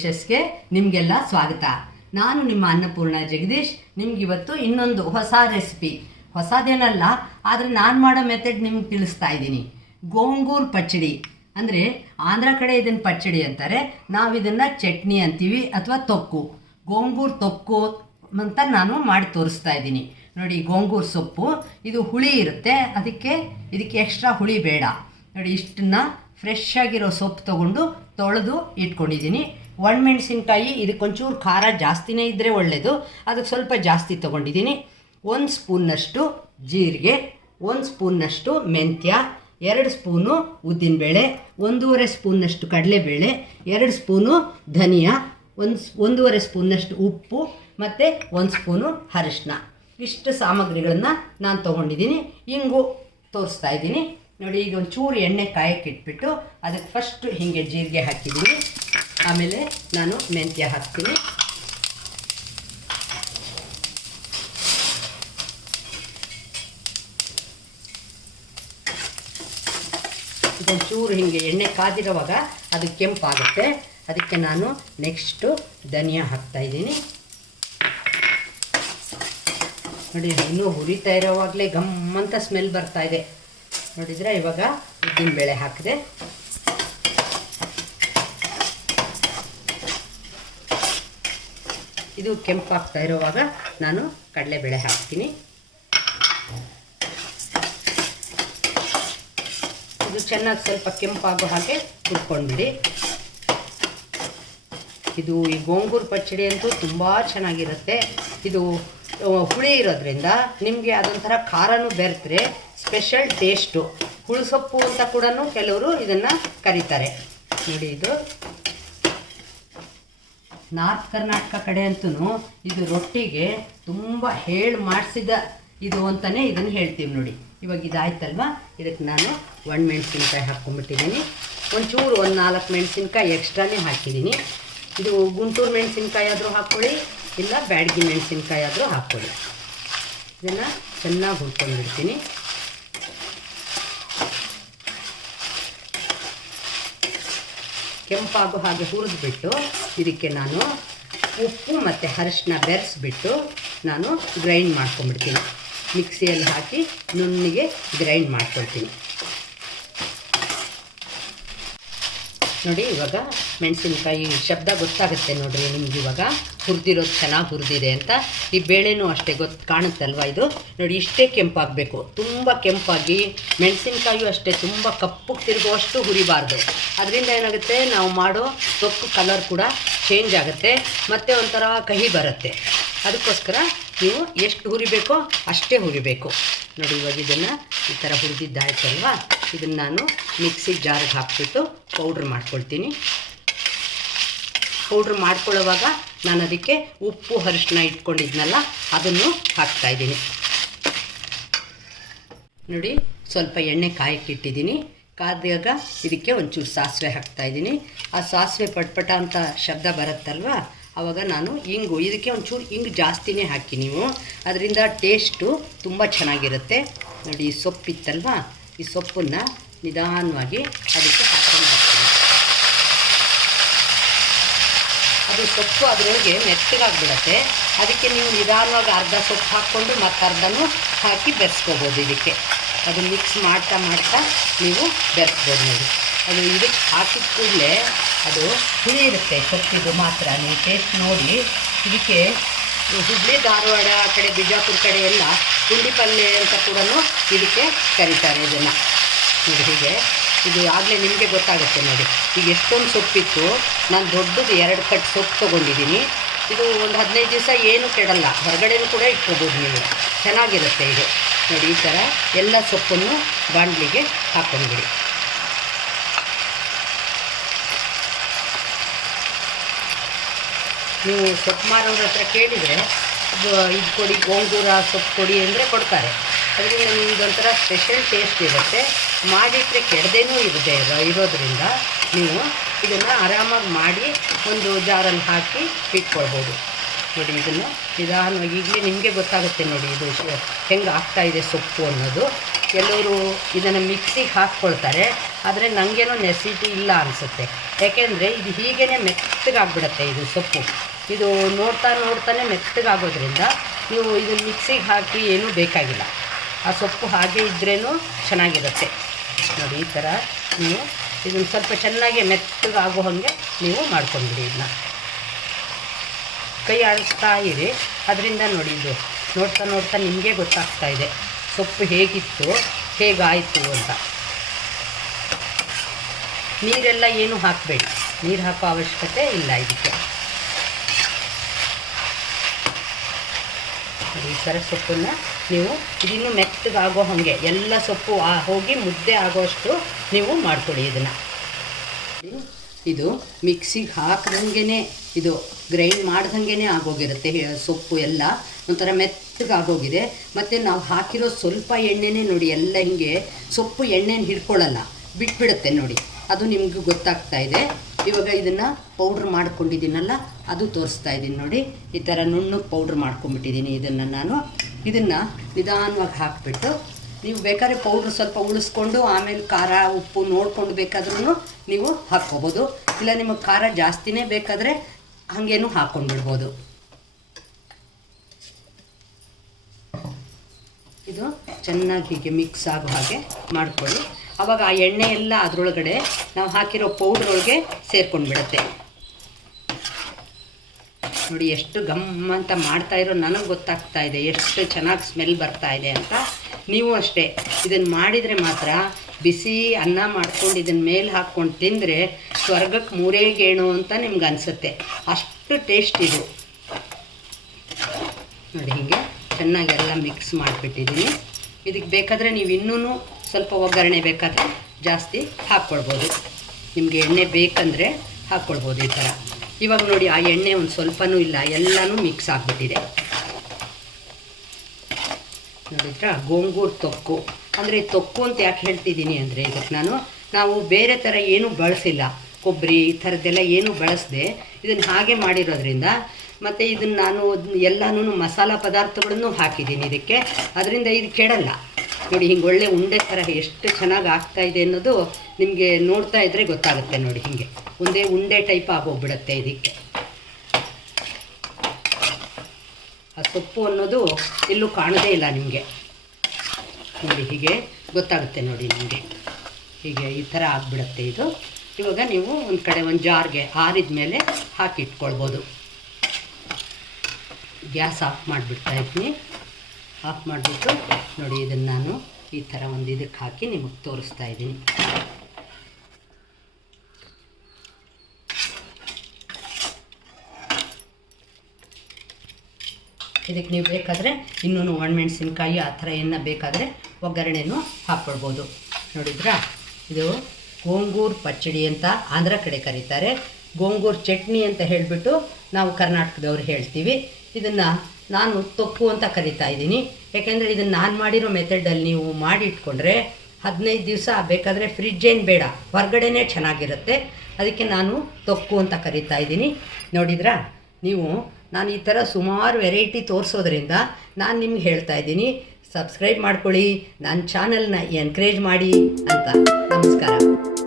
ಡಿಶಸ್ಗೆ ನಿಮಗೆಲ್ಲ ಸ್ವಾಗತ. ನಾನು ನಿಮ್ಮ ಅನ್ನಪೂರ್ಣ ಜಗದೀಶ್ ನಿಮ್ಗೆ ಇವತ್ತು ಇನ್ನೊಂದು ಹೊಸ ರೆಸಿಪಿ. ಹೊಸದೇನಲ್ಲ, ಆದರೆ ನಾನು ಮಾಡೋ ಮೆಥಡ್ ನಿಮ್ಗೆ ತಿಳಿಸ್ತಾ ಇದ್ದೀನಿ. ಗೋಂಗೂರ್ ಪಚ್ಚಡಿ. ಅಂದರೆ ಆಂಧ್ರ ಕಡೆ ಇದನ್ನು ಪಚ್ಚಡಿ ಅಂತಾರೆ ನಾವು ಇದನ್ನು ಚಟ್ನಿ ಅಂತೀವಿ ಅಥವಾ ತೊಕ್ಕು. ಗೋಂಗೂರ್ ತೊಕ್ಕು ಅಂತ ನಾನು ಮಾಡಿ ತೋರಿಸ್ತಾ ಇದ್ದೀನಿ. ನೋಡಿ, ಗೋಂಗೂರ್ ಸೊಪ್ಪು, ಇದು ಹುಳಿ ಇರುತ್ತೆ, ಅದಕ್ಕೆ ಇದಕ್ಕೆ ಎಕ್ಸ್ಟ್ರಾ ಹುಳಿ ಬೇಡ. ನೋಡಿ, ಇಷ್ಟನ್ನ ಫ್ರೆಶ್ ಆಗಿರೋ ಸೊಪ್ಪು ತೊಗೊಂಡು ತೊಳೆದು ಇಟ್ಕೊಂಡಿದ್ದೀನಿ. ಒಣಮೆಣಸಿನ್ಕಾಯಿ ಇದಕ್ಕೊಂಚೂರು ಖಾರ ಜಾಸ್ತಿನೇ ಇದ್ದರೆ ಒಳ್ಳೆಯದು ಅದಕ್ಕೆ ಸ್ವಲ್ಪ ಜಾಸ್ತಿ ತೊಗೊಂಡಿದ್ದೀನಿ. ಒಂದು ಸ್ಪೂನ್ನಷ್ಟು ಜೀರಿಗೆ, ಒಂದು ಸ್ಪೂನ್ನಷ್ಟು ಮೆಂತ್ಯ, ಎರಡು ಸ್ಪೂನು ಉದ್ದಿನಬೇಳೆ, ಒಂದೂವರೆ ಸ್ಪೂನ್ನಷ್ಟು ಕಡಲೆಬೇಳೆ, ಎರಡು ಸ್ಪೂನು ಧನಿಯಾ, ಒಂದು ಒಂದೂವರೆ ಸ್ಪೂನ್ನಷ್ಟು ಉಪ್ಪು ಮತ್ತು ಒಂದು ಸ್ಪೂನು ಅರಿಶಿನ ಇಷ್ಟು ಸಾಮಗ್ರಿಗಳನ್ನು ನಾನು ತೊಗೊಂಡಿದ್ದೀನಿ. ಇಂಗು ತೋರಿಸ್ತಾ ಇದ್ದೀನಿ. ನೋಡಿ, ಈಗ ಒಂಚೂರು ಚೂರು ಎಣ್ಣೆ ಕಾಯಕ್ಕೆ ಇಟ್ಬಿಟ್ಟು ಅದಕ್ಕೆ ಫಸ್ಟು ಹೀಗೆ ಜೀರಿಗೆ ಹಾಕಿದ್ದೀನಿ. ಆಮೇಲೆ ನಾನು ಮೆಂತ್ಯ ಹಾಕ್ತೀನಿ. ಒಂಚೂರು ಚೂರು ಹೀಗೆ ಎಣ್ಣೆ ಕಾದಿರುವಾಗ ಅದು ಕೆಂಪಾಗುತ್ತೆ. ಅದಕ್ಕೆ ನಾನು ನೆಕ್ಸ್ಟು ಧನಿಯಾ ಹಾಕ್ತಾ ಇದ್ದೀನಿ. ನೋಡಿ, ಇನ್ನೂ ಹುರಿತಾ ಇರೋವಾಗಲೇ ಗಮ್ಮಂತ ಸ್ಮೆಲ್ ಬರ್ತಾ ಇದೆ. ನೋಡಿದರೆ? ಇವಾಗ ಉದ್ದಿನ ಬೇಳೆ ಹಾಕಿದೆ. ಇದು ಕೆಂಪಾಗ್ತಾ ಇರುವಾಗ ನಾನು ಕಡಲೆಬೇಳೆ ಹಾಕ್ತೀನಿ. ಇದು ಚೆನ್ನಾಗಿ ಸ್ವಲ್ಪ ಕೆಂಪಾಗೋ ಹಾಗೆ ಹುರ್ಕೊಂಡ್ಬಿಡಿ. ಇದು ಈ ಗೋಂಗೂರು ಪಚ್ಚಡಿ ಅಂತೂ ತುಂಬ ಚೆನ್ನಾಗಿರುತ್ತೆ. ಇದು ಹುಳಿ ಇರೋದ್ರಿಂದ ನಿಮಗೆ ಅದೊಂಥರ ಖಾರನೂ ಬೆರೆತ್ರೆ ಸ್ಪೆಷಲ್ ಟೇಸ್ಟು. ಹುಳಿಸೊಪ್ಪು ಅಂತ ಕೂಡ ಕೆಲವರು ಇದನ್ನು ಕರೀತಾರೆ. ನೋಡಿ ಇದು. ನಾರ್ತ್ ಕರ್ನಾಟಕ ಕಡೆ ಅಂತೂ ಇದು ರೊಟ್ಟಿಗೆ ತುಂಬ ಹೇಳಿ ಮಾಡಿಸಿದ ಇದು ಅಂತಲೇ ಇದನ್ನು ಹೇಳ್ತೀವಿ ನೋಡಿ. ಇವಾಗ ಇದಾಯ್ತಲ್ವ? ಇದಕ್ಕೆ ನಾನು ಒಣ ಮೆಣಸಿನ್ಕಾಯಿ ಹಾಕ್ಕೊಂಬಿಟ್ಟಿದ್ದೀನಿ ಒಂಚೂರು ಒಂದು ನಾಲ್ಕು ಮೆಣಸಿನ್ಕಾಯಿ ಎಕ್ಸ್ಟ್ರಾನೇ ಹಾಕಿದ್ದೀನಿ. ಇದು ಗುಂಟೂರು ಮೆಣಸಿನ್ಕಾಯಿ ಆದರೂ ಹಾಕ್ಕೊಳ್ಳಿ, ಇಲ್ಲ ಬ್ಯಾಡಗಿ ಮೆಣಸಿನ್ಕಾಯಿ ಆದರೂ ಹಾಕ್ಕೊಳ್ಳಿ. ಇದನ್ನು ಚೆನ್ನಾಗಿ ಹುರ್ಕೊಂಡ್ಬಿಡ್ತೀನಿ. ಕೆಂಪಾಗೋ ಹಾಗೆ ಹುರಿದ್ಬಿಟ್ಟು ಇದಕ್ಕೆ ನಾನು ಉಪ್ಪು ಮತ್ತು ಅರಿಶಿನ ಬೆರೆಸ್ಬಿಟ್ಟು ನಾನು ಗ್ರೈಂಡ್ ಮಾಡ್ಕೊಂಬಿಡ್ತೀನಿ. ಮಿಕ್ಸಿಯಲ್ಲಿ ಹಾಕಿ ನುಣ್ಣಿಗೆ ಗ್ರೈಂಡ್ ಮಾಡ್ಕೊಳ್ತೀನಿ. ನೋಡಿ ಇವಾಗ ಮೆಣಸಿನ್ಕಾಯಿ ಶಬ್ದ ಗೊತ್ತಾಗುತ್ತೆ ನೋಡಿರಿ ನಿಮ್ಗೆ ಇವಾಗ. ಹುರಿದಿರೋದು ಚೆನ್ನಾಗಿ ಹುರಿದಿದೆ ಅಂತ ಈ ಬೇಳೆನೂ ಅಷ್ಟೇ ಗೊತ್ತು ಕಾಣುತ್ತಲ್ವ ಇದು? ನೋಡಿ, ಇಷ್ಟೇ ಕೆಂಪಾಗಬೇಕು. ತುಂಬ ಕೆಂಪಾಗಿ ಮೆಣಸಿನ್ಕಾಯಿಯು ಅಷ್ಟೇ ತುಂಬ ಕಪ್ಪಗೆ ತಿರುಗುವಷ್ಟು ಹುರಿಬಾರ್ದು. ಅದರಿಂದ ಏನಾಗುತ್ತೆ, ನಾವು ಮಾಡೋ ಸೊಪ್ಪು ಕಲರ್ ಕೂಡ ಚೇಂಜ್ ಆಗುತ್ತೆ, ಮತ್ತು ಒಂಥರ ಕಹಿ ಬರುತ್ತೆ. ಅದಕ್ಕೋಸ್ಕರ ನೀವು ಎಷ್ಟು ಹುರಿಬೇಕೋ ಅಷ್ಟೇ ಹುರಿಬೇಕು. ನೋಡಿ, ಇವಾಗ ಇದನ್ನು ಈ ಥರ ಹುರಿದಿದ್ದಾಯ್ತಲ್ವಾ? ಇದನ್ನು ನಾನು ಮಿಕ್ಸಿ ಜಾರ್ಗೆ ಹಾಕ್ಬಿಟ್ಟು ಪೌಡ್ರ್ ಮಾಡ್ಕೊಳ್ತೀನಿ. ಪೌಡ್ರ್ ಮಾಡ್ಕೊಳ್ಳೋವಾಗ ನಾನು ಅದಕ್ಕೆ ಉಪ್ಪು ಅರಿಶಿನ ಇಟ್ಕೊಂಡಿದ್ನಲ್ಲ, ಅದನ್ನು ಹಾಕ್ತಾಯಿದ್ದೀನಿ ನೋಡಿ, ಸ್ವಲ್ಪ ಎಣ್ಣೆ ಕಾಯಕ್ಕಿಟ್ಟಿದ್ದೀನಿ ಕಾದಾಗ ಇದಕ್ಕೆ ಒಂಚೂರು ಸಾಸಿವೆ ಹಾಕ್ತಾಯಿದ್ದೀನಿ ಆ ಸಾಸಿವೆ ಪಟ್ಪಟ ಅಂತ ಶಬ್ದ ಬರುತ್ತಲ್ವ? ಆವಾಗ ನಾನು ಇಂಗು, ಇದಕ್ಕೆ ಒಂಚೂರು ಇಂಗು ಜಾಸ್ತಿನೇ ಹಾಕಿ ನೀವು. ಅದರಿಂದ ಟೇಸ್ಟು ತುಂಬ ಚೆನ್ನಾಗಿರುತ್ತೆ. ನೋಡಿ, ಈ ಸೊಪ್ಪಿತ್ತಲ್ವ? ಈ ಸೊಪ್ಪನ್ನು ನಿಧಾನವಾಗಿ ಅದಕ್ಕೆ ಹಾಕೊಂಡು ಹಾಕ್ತೀನಿ ಅದು ಸೊಪ್ಪು ಅದರೊಳಗೆ ಮೆತ್ತಗಾಗ್ಬಿಡತ್ತೆ. ಅದಕ್ಕೆ ನೀವು ನಿಧಾನವಾಗಿ ಅರ್ಧ ಸೊಪ್ಪು ಹಾಕ್ಕೊಂಡು ಮತ್ತು ಅರ್ಧನೂ ಹಾಕಿ ಬೆರೆಸ್ಕೋಬೋದು ಇದಕ್ಕೆ. ಅದು ಮಿಕ್ಸ್ ಮಾಡ್ತಾ ಮಾಡ್ತಾ ನೀವು ಬೆರೆಸ್ಬೋದು ನೋಡಿ. ಅದು ಇದಕ್ಕೆ ಹಾಕಿದ ಕೂಡಲೇ ಅದು ಹುಳಿ ಇರುತ್ತೆ ಸೊಪ್ಪಿದು ಮಾತ್ರ. ನೀವು ಟೇಸ್ಟ್ ನೋಡಿ. ಇದಕ್ಕೆ ಹುಬ್ಳಿ ಧಾರವಾಡ ಆ ಕಡೆ, ಬಿಜಾಪುರ ಕಡೆ ಎಲ್ಲ ಪುಂಡಿ ಪಲ್ಯ ಅಂತ ಕೂಡ ಇದಕ್ಕೆ ಕರೀತಾರೆ ಇದನ್ನು ಹೀಗೆ. ಇದು ಆಗಲೇ ನಿಮಗೆ ಗೊತ್ತಾಗುತ್ತೆ ನೋಡಿ. ಈಗ ಎಷ್ಟೊಂದು ಸೊಪ್ಪಿತ್ತು. ನಾನು ದೊಡ್ಡದು ಎರಡು ಕಟ್ ಸೊಪ್ಪು ತೊಗೊಂಡಿದ್ದೀನಿ. ಇದು ಒಂದು ಹದಿನೈದು ದಿವಸ ಏನು ಕೆಡಲ್ಲ. ಹೊರಗಡೆನೂ ಕೂಡ ಇಟ್ಕೋಬೋದು ನೀವು. ಚೆನ್ನಾಗಿರುತ್ತೆ ಇದು. ನೋಡಿ, ಈ ಥರ ಎಲ್ಲ ಸೊಪ್ಪನ್ನು ಬಾಣಲಿಗೆ ಹಾಕ್ಕೊಂಡ್ಬಿಡಿ ನೀವು ಸೊಪ್ಪು ಮಾರೋರ ಹತ್ರ ಕೇಳಿದರೆ, ಇದು ಇದು ಕೊಡಿ ಗೋಂಗೂರ ಸೊಪ್ಪು ಕೊಡಿ ಅಂದರೆ ಕೊಡ್ತಾರೆ. ಅದರಿಂದ ನೀವು ಇದೊಂಥರ ಸ್ಪೆಷಲ್ ಟೇಸ್ಟ್ ಇರುತ್ತೆ. ಮಾಡಿಟ್ಟರೆ ಕೆಡದೇನೂ ಇರದೆ ಇರೋ ಇರೋದ್ರಿಂದ ನೀವು ಇದನ್ನು ಆರಾಮಾಗಿ ಮಾಡಿ ಒಂದು ಜಾರಲ್ಲಿ ಹಾಕಿ ಇಟ್ಕೊಳ್ಬೋದು. ನೋಡಿ ಇದನ್ನು ನಿಧಾನವಾಗಿ ಈಗಲೇ ನಿಮಗೆ ಗೊತ್ತಾಗುತ್ತೆ ನೋಡಿ ಇದು ಹೆಂಗೆ ಆಗ್ತಾಯಿದೆ ಸೊಪ್ಪು ಅನ್ನೋದು. ಕೆಲವರು ಇದನ್ನು ಮಿಕ್ಸಿಗೆ ಹಾಕ್ಕೊಳ್ತಾರೆ. ಆದರೆ ನನಗೇನೋ ನೆಸಿಟಿ ಇಲ್ಲ ಅನಿಸುತ್ತೆ. ಯಾಕೆಂದರೆ ಇದು ಹೀಗೇ ಮೆತ್ತಗಾಗ್ಬಿಡುತ್ತೆ ಇದು ಸೊಪ್ಪು. ಇದು ನೋಡ್ತಾ ನೋಡ್ತಾನೆ ಮೆತ್ತಗಾಗೋದ್ರಿಂದ ನೀವು ಇದನ್ನು ಮಿಕ್ಸಿಗೆ ಹಾಕಿ ಏನೂ ಬೇಕಾಗಿಲ್ಲ. ಆ ಸೊಪ್ಪು ಹಾಗೆ ಇದ್ರೇ ಚೆನ್ನಾಗಿರುತ್ತೆ. ನೋಡಿ, ಈ ಥರ ನೀವು ಇದನ್ನು ಸ್ವಲ್ಪ ಚೆನ್ನಾಗಿ ಮೆತ್ತಗಾಗೋ ಹಾಗೆ ನೀವು ಮಾಡ್ಕೊಂಡ್ಬಿಡಿ ಇದನ್ನ. ಕೈ ಆಡಿಸ್ತಾ ಇರಿ. ಅದರಿಂದ ನೋಡಿ ಇದು ನೋಡ್ತಾ ನೋಡ್ತಾ ನಿಮಗೆ ಗೊತ್ತಾಗ್ತಾ ಇದೆ ಸೊಪ್ಪು ಹೇಗಿತ್ತು, ಹೇಗಾಯಿತು ಅಂತ. ನೀರೆಲ್ಲ ಏನು ಹಾಕಬೇಡಿ. ನೀರು ಹಾಕೋ ಅವಶ್ಯಕತೆ ಇಲ್ಲ ಇದಕ್ಕೆ ನೋಡಿ, ಈ ಥರ ಸೊಪ್ಪನ್ನು ನೀವು ಇದಿನ್ನೂ ಮೆತ್ತಗಾಗೋ ಹಾಗೆ ಎಲ್ಲ ಸೊಪ್ಪು ಹೋಗಿ ಮುದ್ದೆ ಆಗೋಷ್ಟು ನೀವು ಮಾಡ್ಕೊಳ್ಳಿ ಇದನ್ನು. ಇದು ಮಿಕ್ಸಿಗೆ ಹಾಕ್ದಂಗೆ ಇದು ಗ್ರೈಂಡ್ ಮಾಡ್ದಂಗೆ ಆಗೋಗಿರುತ್ತೆ ಸೊಪ್ಪು ಎಲ್ಲ. ಒಂಥರ ಮೆತ್ತಗಾಗೋಗಿದೆ. ಮತ್ತು ನಾವು ಹಾಕಿರೋ ಸ್ವಲ್ಪ ಎಣ್ಣೆನೇ ನೋಡಿ, ಎಲ್ಲ ಹಿಂಗೆ ಸೊಪ್ಪು ಎಣ್ಣೆನ ಹಿಡ್ಕೊಳ್ಳಲ್ಲ, ಬಿಟ್ಬಿಡುತ್ತೆ ನೋಡಿ. ಅದು ನಿಮಗೂ ಗೊತ್ತಾಗ್ತಾ ಇದೆ. ಇವಾಗ ಇದನ್ನು ಪೌಡ್ರ್ ಮಾಡ್ಕೊಂಡಿದ್ದೀನಲ್ಲ, ಅದು ತೋರಿಸ್ತಾ ಇದ್ದೀನಿ ನೋಡಿ. ಈ ಥರ ನುಣ್ಣು ಪೌಡ್ರ್ ಮಾಡ್ಕೊಂಬಿಟ್ಟಿದ್ದೀನಿ ಇದನ್ನು ನಾನು. ಇದನ್ನು ನಿಧಾನವಾಗಿ ಹಾಕಿಬಿಟ್ಟು, ನೀವು ಬೇಕಾದ್ರೆ ಪೌಡ್ರ್ ಸ್ವಲ್ಪ ಉಳಿಸ್ಕೊಂಡು, ಆಮೇಲೆ ಖಾರ, ಉಪ್ಪು ನೋಡ್ಕೊಂಡು ಬೇಕಾದ್ರೂ ನೀವು ಹಾಕ್ಕೋಬೋದು. ಇಲ್ಲ ನಿಮಗೆ ಖಾರ ಜಾಸ್ತಿನೇ ಬೇಕಾದರೆ ಹಾಗೇನು ಹಾಕ್ಕೊಂಡ್ಬಿಡ್ಬೋದು ಇದು ಚೆನ್ನಾಗಿ ಹೀಗೆ ಮಿಕ್ಸ್ ಆಗೋ ಹಾಗೆ ಮಾಡ್ಕೊಳ್ಳಿ. ಆವಾಗ ಆ ಎಣ್ಣೆ ಎಲ್ಲ ಅದರೊಳಗಡೆ ನಾವು ಹಾಕಿರೋ ಪೌಡ್ರೊಳಗೆ ಸೇರ್ಕೊಂಡ್ಬಿಡುತ್ತೆ. ನೋಡಿ ಎಷ್ಟು ಗಮ್ ಅಂತ ಮಾಡ್ತಾ ಇರೋ ನನಗೆ ಗೊತ್ತಾಗ್ತಾ ಇದೆ, ಎಷ್ಟು ಚೆನ್ನಾಗಿ ಸ್ಮೆಲ್ ಬರ್ತಾ ಇದೆ ಅಂತ. ನೀವು ಅಷ್ಟೇ ಇದನ್ನು ಮಾಡಿದರೆ ಮಾತ್ರ ಬಿಸಿ ಅನ್ನ ಮಾಡ್ಕೊಂಡು ಇದನ್ನ ಮೇಲೆ ಹಾಕ್ಕೊಂಡು ತಿಂದರೆ ಸ್ವರ್ಗಕ್ಕೆ ಮೂರೇ ಗೇಣು ಅಂತ ನಿಮ್ಗೆ ಅನಿಸುತ್ತೆ. ಅಷ್ಟು ಟೇಸ್ಟ್ ಇದು. ನೋಡಿ ಹೀಗೆ ಚೆನ್ನಾಗೆಲ್ಲ ಮಿಕ್ಸ್ ಮಾಡಿಬಿಟ್ಟಿದ್ದೀನಿ ಇದಕ್ಕೆ ಬೇಕಾದರೆ ನೀವು ಇನ್ನೂ ಸ್ವಲ್ಪ ಒಗ್ಗರಣೆ ಬೇಕಾದರೆ ಜಾಸ್ತಿ ಹಾಕ್ಕೊಳ್ಬೋದು. ನಿಮಗೆ ಎಣ್ಣೆ ಬೇಕಂದರೆ ಹಾಕ್ಕೊಳ್ಬೋದು ಈ ಥರ. ಇವಾಗ ನೋಡಿ, ಆ ಎಣ್ಣೆ ಒಂದು ಸ್ವಲ್ಪನೂ ಇಲ್ಲ, ಎಲ್ಲನೂ ಮಿಕ್ಸ್ ಆಗಿಬಿಟ್ಟಿದೆ. ನೋಡಿದ್ರ? ಗೋಂಗೂರು ತೊಕ್ಕು. ಅಂದರೆ ತೊಕ್ಕು ಅಂತ ಯಾಕೆ ಹೇಳ್ತಿದ್ದೀನಿ ಅಂದರೆ, ಇದಕ್ಕೆ ನಾನು, ನಾವು ಬೇರೆ ಥರ ಏನೂ ಬಳಸಿಲ್ಲ. ಕೊಬ್ಬರಿ ಈ ಥರದ್ದೆಲ್ಲ ಏನೂ ಬಳಸದೆ, ಇದನ್ನು ಹಾಗೆ ಮಾಡಿರೋದ್ರಿಂದ ಮತ್ತು ಇದನ್ನು ನಾನು ಎಲ್ಲನೂ ಮಸಾಲ ಪದಾರ್ಥಗಳನ್ನು ಹಾಕಿದ್ದೀನಿ ಇದಕ್ಕೆ. ಅದರಿಂದ ಇದು ಕೆಡಲ್ಲ. ನೋಡಿ, ಹಿಂಗೆ ಒಳ್ಳೆ ಉಂಡೆ ಥರ ಎಷ್ಟು ಚೆನ್ನಾಗಿ ಆಗ್ತಾ ಇದೆ ಅನ್ನೋದು ನಿಮಗೆ ನೋಡ್ತಾ ಇದ್ದರೆ ಗೊತ್ತಾಗುತ್ತೆ ನೋಡಿ ಹೀಗೆ. ಒಂದೇ ಉಂಡೆ ಟೈಪ್ ಆಗೋಗ್ಬಿಡುತ್ತೆ ಇದಕ್ಕೆ. ಆ ಸೊಪ್ಪು ಅನ್ನೋದು ಎಲ್ಲೂ ಕಾಣೋದೇ ಇಲ್ಲ ನಿಮಗೆ. ನೋಡಿ, ಹೀಗೆ ಗೊತ್ತಾಗುತ್ತೆ ನೋಡಿ ನಿಮಗೆ. ಹೀಗೆ ಈ ಥರ ಆಗಿಬಿಡುತ್ತೆ ಇದು. ಇವಾಗ ನೀವು ಒಂದು ಕಡೆ ಒಂದು ಜಾರ್ಗೆ ಆರಿದ ಮೇಲೆ ಹಾಕಿಟ್ಕೊಳ್ಬೋದು. ಗ್ಯಾಸ್ ಆಫ್ ಮಾಡಿಬಿಡ್ತಾ ಇದ್ದೀನಿ ಆಫ್ ಮಾಡಿಬಿಟ್ಟು ನೋಡಿ ಇದನ್ನು ನಾನು ಈ ಥರ ಒಂದು ಇದಕ್ಕೆ ಹಾಕಿ ನಿಮಗೆ ತೋರಿಸ್ತಾ ಇದ್ದೀನಿ. ಇದಕ್ಕೆ ನೀವು ಬೇಕಾದರೆ ಇನ್ನೂ ಒಣಮೆಣಸಿನ್ಕಾಯಿ ಆ ಥರ ಏನ ಬೇಕಾದರೆ ಒಗ್ಗರಣೆನೂ ಹಾಕ್ಕೊಳ್ಬೋದು. ನೋಡಿದ್ರಾ? ಇದು ಗೋಂಗೂರ್ ಪಚ್ಚಡಿ ಅಂತ ಆಂಧ್ರ ಕಡೆ ಕರೀತಾರೆ. ಗೋಂಗೂರ್ ಚಟ್ನಿ ಅಂತ ಹೇಳಿಬಿಟ್ಟು ನಾವು ಕರ್ನಾಟಕದವ್ರು ಹೇಳ್ತೀವಿ. ಇದನ್ನು ನಾನು ತೊಕ್ಕು ಅಂತ ಕರಿತಾ ಇದ್ದೀನಿ. ಯಾಕೆಂದರೆ ಇದನ್ನು ನಾನು ಮಾಡಿರೋ ಮೆಥಡಲ್ಲಿ ನೀವು ಮಾಡಿ ಇಟ್ಕೊಂಡ್ರೆ ಹದಿನೈದು ದಿವಸ ಬೇಕಾದರೆ ಫ್ರಿಜ್ ಏನು ಬೇಡ, ಹೊರಗಡೆನೇ ಚೆನ್ನಾಗಿರುತ್ತೆ. ಅದಕ್ಕೆ ನಾನು ತೊಕ್ಕು ಅಂತ ಕರಿತಾ ಇದ್ದೀನಿ. ನೋಡಿದ್ರಾ? ನೀವು ನಾನು ಈ ಥರ ಸುಮಾರು ವೆರೈಟಿ ತೋರಿಸೋದ್ರಿಂದ ನಾನು ನಿಮ್ಗೆ ಹೇಳ್ತಾ ಇದ್ದೀನಿ. ಸಬ್ಸ್ಕ್ರೈಬ್ ಮಾಡ್ಕೊಳ್ಳಿ ನನ್ನ ಚಾನಲ್ನ ಎನ್ಕರೇಜ್ ಮಾಡಿ ಅಂತ. ನಮಸ್ಕಾರ.